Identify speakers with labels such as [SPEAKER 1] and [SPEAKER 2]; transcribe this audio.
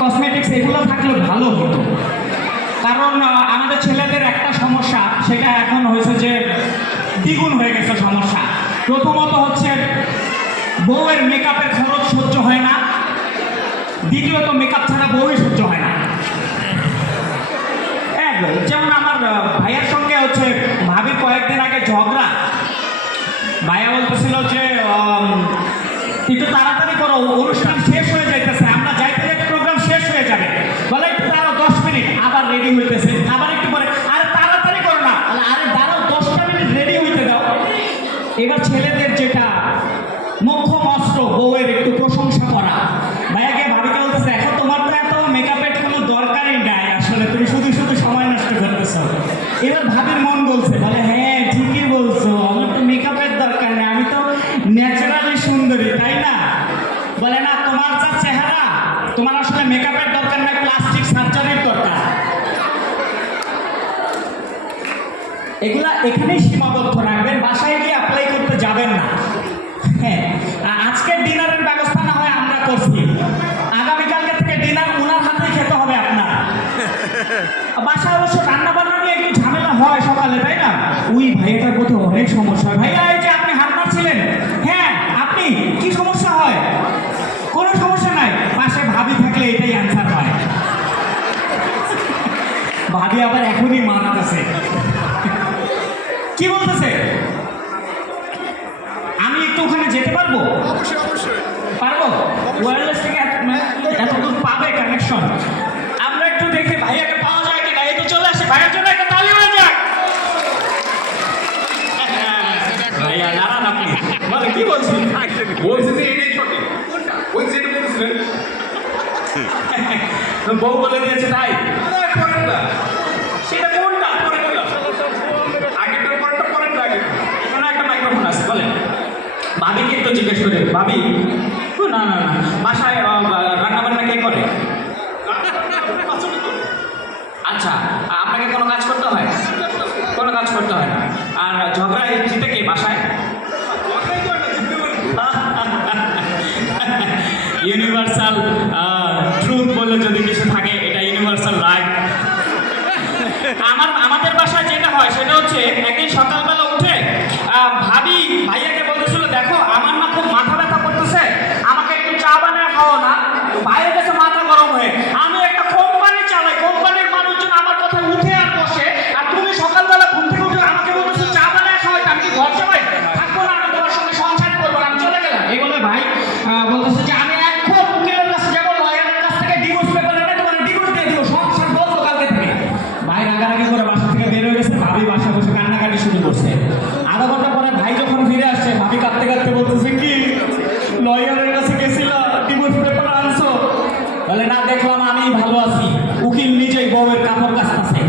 [SPEAKER 1] Cosmetics এগুলো থাকলে ভালো হতো। কারণ আমাদের ছেলেদের একটা সমস্যা, সেটা এখন হয়েছে যে দ্বিগুণ হয়ে গেছে সমস্যা। প্রথমত হচ্ছে, বউয়ের মেকআপের খরচ সহ্য হয় না। দ্বিতীয়ত মেকআপ ছাড়া বউই সহ্য হয় না। যেমন আমার ভাইয়ের সঙ্গে হচ্ছে, ভাবির কয়েকদিন আগে ঝগড়া। ভাইয়া বলতেছিল যে একটু তাড়াতাড়ি করো, অনুষ্ঠান শেষ হয়ে যাইতেছে আমরা যাইতে যাইতে প্রোগ্রাম শেষ হয়ে যাবে বলে একটু দাঁড়াও দশ মিনিট আবার রেডি হইতেছে। আবার একটু পরে, আরে তাড়াতাড়ি করো না। আরে দাঁড়াও, দশটা মিনিট রেডি হইতে দাও। এবার ছেলেদের যেটা মুখ্য মস্ত বউয়ের একটু প্রশংসা করা। ভাইয়াকে ভাবিকে বলতেছে এখন তোমার তো এত মেকআপের কোনো দরকারই নাই। আসলে তুমি শুধু শুধু সময় নষ্ট করতেছো। এবার ভাবির মন বলছে বলে হ্যাঁ ঠিকই বলছো। আমার তো মেকআপের দরকার নেই। আমি তো ন্যাচারালি সুন্দরী, তাই না? বলে, না, তোমার যা চেহারা, তোমার আসলে মেকআপের দরকার নাই প্লাস্টিক সার্জারির দরকার এগুলা এখানেই সীমাবদ্ধ রাখবেন, বাসায় গিয়ে অ্যাপ্লাই করতে যাবেন না। হ্যাঁ আজকের ডিনারের ব্যবস্থা না হয় আমরা করছি। আগামীকালকে থেকে ডিনার ওনার হাতেই খেতে হবে আপনার। বাসায় অবশ্য রান্না বান্না নিয়ে একটু ঝামেলা হয় সকালে, তাই না? ওই ভাইয়াটার প্রতি অনেক সমস্যা হয়। ভাইয়া, এই যে আপনি হাত মারছিলেন হ্যাঁ আপনি, কি সমস্যা হয়? কোনো সমস্যা নাই। পাশে ভাবি থাকলে এটাই অ্যান্সার হয়। ভাবি আবার এখনই মারতেছে। কি বলতেছে? আমি একটু ওখানে যেতে পারব? পারব? ওয়্যারলেস থেকে এত- মানে পাবে কানেকশন আমরা একটু দেখি ভাইয়াকে পাওয়া যায় কিনা। এই তো চলে আসে। ভাইয়ের জন্য একটা তালি হয়ে যাক ভাইয়া দাঁড়ান আপনি। বলে কি বলছেন?
[SPEAKER 2] বলছি যে এটাই সঠিক। ওই যেটা বলছিলেন।
[SPEAKER 1] বউ বলে দিয়েছে তাই।
[SPEAKER 2] না
[SPEAKER 1] সেটা কোনটা
[SPEAKER 2] পরের না আগেরটা পরেরটা পরের না আগেরটা
[SPEAKER 1] এখানে একটা মাইক্রোফোন আছে বলেন ভাবিকে একটু জিজ্ঞেস করে, ভাবি? না না না, বাসায় রান্না বান্না কে করে? আচ্ছা আপনাকে কোনো কাজ করতে হয়? কোনো কাজ করতে হয় না। আর ঝগড়ায় জিতে কে বাসায়? ইউনিভার্সাল ট্রুথ বলে যদি কিছু থাকে, এটা ইউনিভার্সাল রাইট আমার, আমাদের বাসায় যেটা হয়, সেটা হচ্ছে, একদিন সকালবেলা বলে না দেখলাম আমি ভালো আছি। উকিল নিজেই বউয়ের কাপড় কাছতেছে